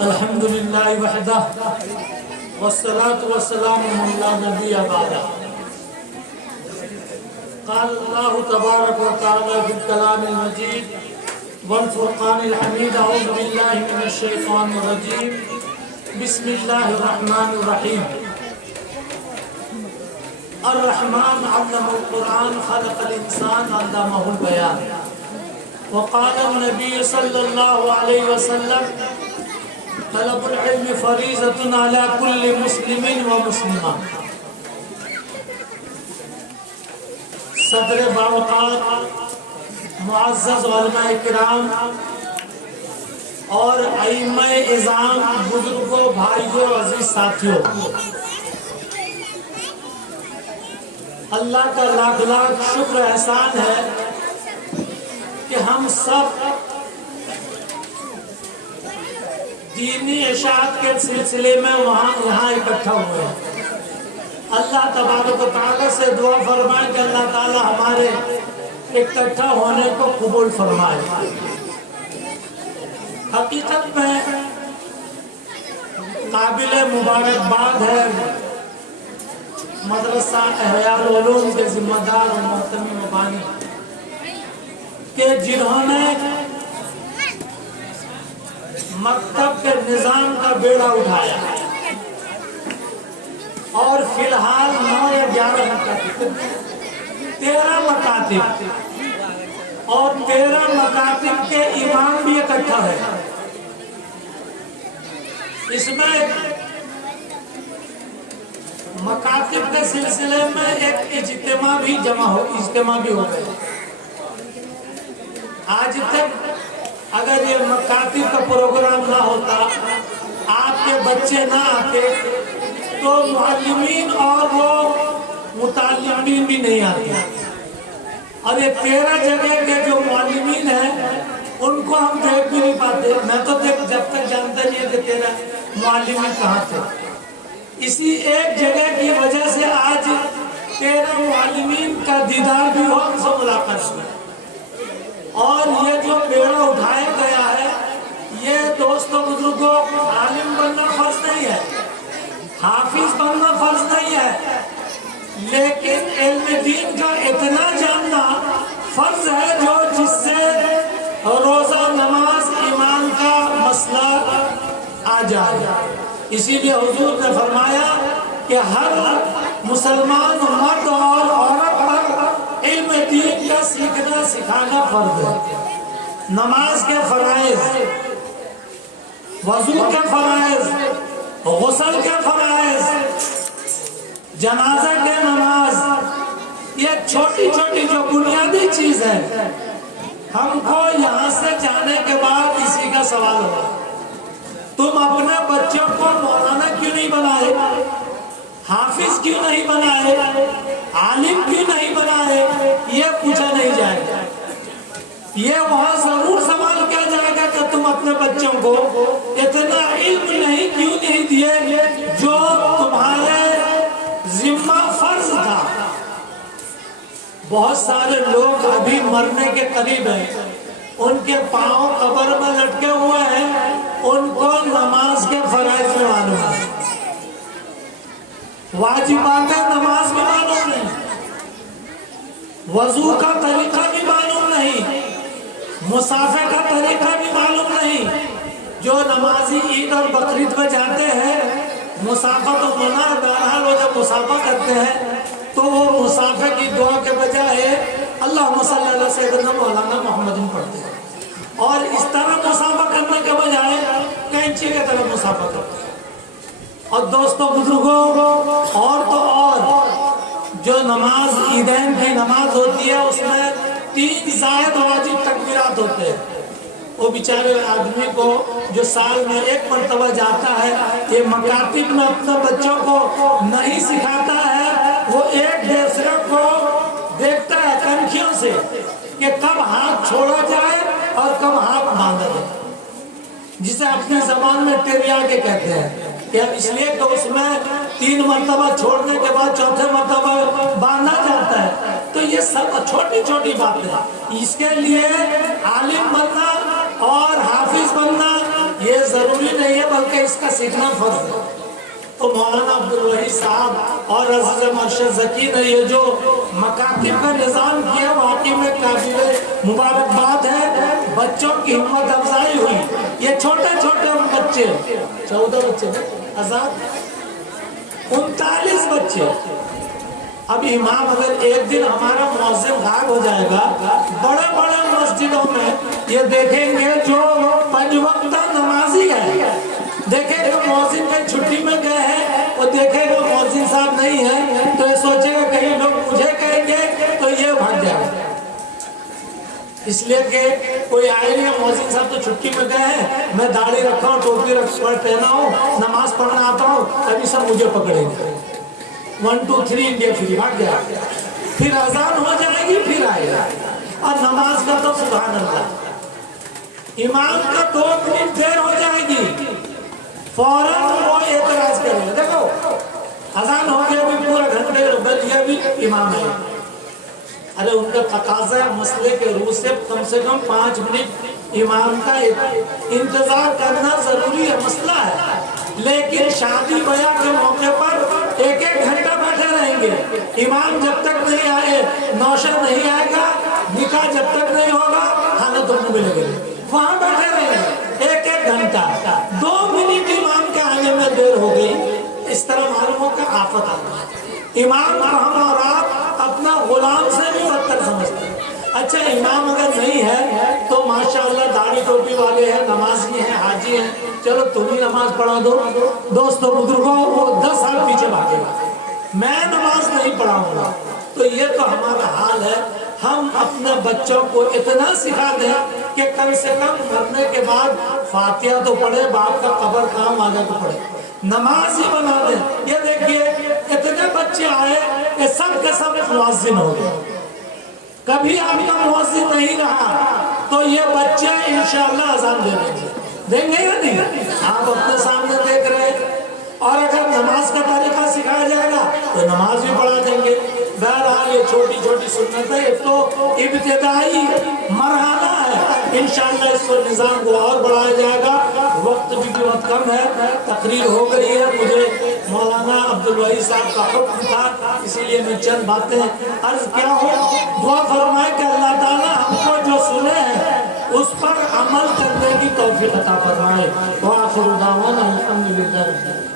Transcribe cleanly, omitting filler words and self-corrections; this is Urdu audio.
الحمد للہ وحدہ والصلاة والسلام علی نبی بعدہ قال اللہ تبارک و تعالی فی الکلام المجید والفرقان الحمید اعوذ باللہ من الشیطان الرجیم بسم اللہ الرحمن الرحیم الرحمن علم القرآن خلق الانسان علمہ البیان وقال النبی صلی اللہ علیہ وسلم طلب العلم فریضۃ علی کل مسلم و مسلمہ۔ صدر باوقار معزز علماء کرام اور ائمہ اعظام، بزرگوں، بھائیوں، عزیز ساتھیوں، اللہ کا لاکھ لاکھ شکر احسان ہے کہ ہم سب دینی اشاعت کے سلسلے میں یہاں اکٹھا ہوئے ہیں۔ اللہ تبارک و تعالیٰ سے دعا فرمائے کہ اللہ تعالیٰ ہمارے اکٹھا ہونے کو قبول فرمائے۔ حقیقت میں قابل مبارکباد ہے مدرسہ احیاء العلوم کے ذمہ دار اور محترم مبانی کہ جنہوں نے مکتب کے نظام کا بیڑا اٹھایا اور فی الحال 9 یا 11 مکاتب 13 مکاتب اور 13 مکاتب کے امام بھی اکٹھا ہے۔ اس میں مکاتب کے سلسلے میں ایک اجتماع بھی ہو گئے۔ آج تک اگر یہ مکاتب کا پروگرام نہ ہوتا، آپ کے بچے نہ آتے، تو معلمین اور وہ متعلمین بھی نہیں آتے۔ اور یہ 13 جگہ کے جو معلمین ہیں ان کو ہم دیکھ بھی نہیں پاتے۔ میں تو جب تک جانتا نہیں کہ 13 معلمین کہاں تھے۔ اسی ایک جگہ کی وجہ سے آج 13 معلمین کا دیدار بھی ہو، ہم سے ملاقات ہوئی۔ اور یہ جو بیڑا اٹھایا گیا ہے، یہ دوستوں بزرگوں، عالم بننا فرض نہیں ہے، حافظ بننا فرض نہیں ہے، لیکن علم دین کا اتنا جاننا فرض ہے جو جس سے روزہ نماز ایمان کا مسئلہ آ جائے۔ اسی لیے حضور نے فرمایا کہ ہر مسلمان مرد اور عورت پر علم دین کا سیکھنا سکھانا فرض ہے۔ نماز کے فرائض، وضو کے فرائض، غسل کے فرائض، جنازہ کے نماز، یہ چھوٹی چھوٹی جو بنیادی چیز ہے، ہم کو یہاں سے جانے کے بعد اسی کا سوال ہوگا، تم اپنے بچوں کو مولانا کیوں نہیں بنائے، حافظ کیوں نہیں بنائے، عالم کیوں نہیں بنائے؟ یہ پوچھا نہیں جائے گا۔ یہ وہاں ضرور سوال کیا جائے گا کہ تم اپنے بچوں کو اتنا علم کیوں نہیں دیے جو تمہارے ذمہ فرض تھا۔ بہت سارے لوگ ابھی مرنے کے قریب ہیں، ان کے پاؤں قبر میں لٹکے ہوئے ہیں، ان کو نماز کے فرائض میں معلوم ہے، واجبات نماز بھی معلوم نہیں، وضو کا طریقہ بھی معلوم نہیں، مسافہ کا طریقہ بھی معلوم نہیں۔ جو نمازی عید اور بقرعید میں جاتے ہیں، مسافہ تو منع ہے، بہرحال وہ جب مسافہ کرتے ہیں تو وہ مسافہ کی دعا کے بجائے اللہم صلی اللہ سیدنا مولانا محمد پڑھتے ہیں، اور اس طرح مسافہ کرنے کے بجائے کینچی کے طرف مسافہ کرتے ہیں۔ اور دوستوں بزرگوں، اور تو اور جو نماز عیدین کی نماز ہوتی ہے اس میں 3 زائد واجب تکبیرات ہوتے ہیں۔ وہ بیچارے آدمی کو جو سال میں 1 مرتبہ جاتا ہے، یہ مکاتب میں اپنے بچوں کو نہیں سکھاتا ہے، وہ ایک دوسرے کو دیکھتا ہے کنکھیوں سے کہ کب ہاتھ چھوڑا جائے اور کب ہاتھ باندھا جائے، جسے اپنی زبان میں ٹریا کے کہتے ہیں، کہ اس لیے کہ اس میں 3 مرتبہ چھوڑنے کے بعد 4تھے مرتبہ باندھا جاتا ہے۔ تو یہ سب چھوٹی چھوٹی باتیں، اس کے لیے عالم بننا اور حافظ بننا یہ ضروری نہیں ہے بلکہ اس کا سیکھنا فرض ہے۔ تو مولانا عبدالوحید صاحب اور عزیز مرشد ذکی نے یہ جو مکاتب کا نظام کیا واقعی میں قابل مبارکباد ہے۔ بچوں کی ہمت افزائی ہوئی، یہ چھوٹے چھوٹے بچے 14 بچے آزاد 39 بچے۔ اب امام اگر ایک دن ہمارا مؤذن غائب ہو جائے گا، بڑے بڑے مسجدوں میں یہ دیکھیں گے جو 5 وقتہ نمازی ہے، دیکھیں گے مؤذن کہیں چھٹی میں گئے ہیں، وہ دیکھیں گے مؤذن صاحب نہیں ہے تو یہ سوچے گا کہیں لوگ مجھے کہیں گے تو یہ بھاگ جائے گا، اس لیے کہ کوئی آئے نہیں، مؤذن صاحب تو چھٹی میں گئے ہیں، میں داڑھی رکھا ہوں، ٹوپی پہنا ہوں، نماز پڑھنا آتا ہوں، ابھی سب مجھے پکڑیں گے۔ 1 2 3 انڈیا فری بھاگ گیا، پھر اذان ہو جائے گی پھر آئے گا، اور نماز کا تو سبحان اللہ، امام کا 2 منٹ دیر ہو جائے گی فوراً وہ اعتراض کرے گا، دیکھو اذان ہو گیا بھی پورا گھنٹے بج گیا بھی امام ہے، ارے ان کا تقاضا ہے مسئلے کے روح سے کم 5 منٹ امام کا انتظار کرنا ضروری ہے، مسئلہ ہے، لیکن شادی بیاہ کے موقع پر 1 گھنٹہ بیٹھے رہیں گے، امام جب تک نہیں آئے، نوشہ نہیں آئے گا، نکاح جب تک نہیں ہوگا، کھانا دونوں میں لگے گا، وہاں بیٹھے رہیں گے 1 گھنٹہ، 2 منٹ امام کے آنے میں دیر ہو گئی، اس طرح معلوم ہو کہ آفت آتا ہے۔ امام کو ہم اور آپ اپنا غلام سے بھی بدتر سمجھتے ہیں۔ اچھا امام اگر نہیں ہے تو ماشاءاللہ داڑھی ٹوپی والے ہیں، نمازی ہیں، حاجی ہیں، چلو تم ہی نماز پڑھا دو، دوستو بزرگوں وہ 10 سال پیچھے بھاگے گا، میں نماز نہیں پڑھاؤں گا۔ تو یہ تو ہمارا حال ہے، ہم اپنے بچوں کو اتنا سکھا دیں کہ کم سے کم مرنے کے بعد فاتحہ تو پڑھے، باپ کا قبر کام آگے تو پڑھے، نماز ہی بنا دیں۔ یہ دیکھیے اتنے بچے آئے کہ سب کے سب مؤذن ہو گئے، کبھی آپ کا مؤذن نہیں رہا تو یہ بچے انشاءاللہ اذان دیں گے یا نہیں؟ آپ اپنے سامنے دیکھ رہے ہیں، اور اگر نماز کا طریقہ سکھایا جائے گا تو نماز بھی پڑھا دیں گے۔ بہرحال یہ چھوٹی چھوٹی سنتیں، یہ تو ابتدائی مرحلہ ہے، انشاءاللہ اس کو نظام کو اور بڑھایا جائے گا۔ وقت بھی بہت کم ہے، تقریر ہو گئی ہے، مجھے مولانا عبدالوحید صاحب کا حکم تھا، اسی لیے میں چند باتیں عرض کیا ہوں۔ دعا فرمائے کہ اللہ تعالیٰ ہم کو جو سنے ہیں اس پر عمل کرنے کی توفیق عطا فرمائے۔ وآخر دعوانا الحمدللہ۔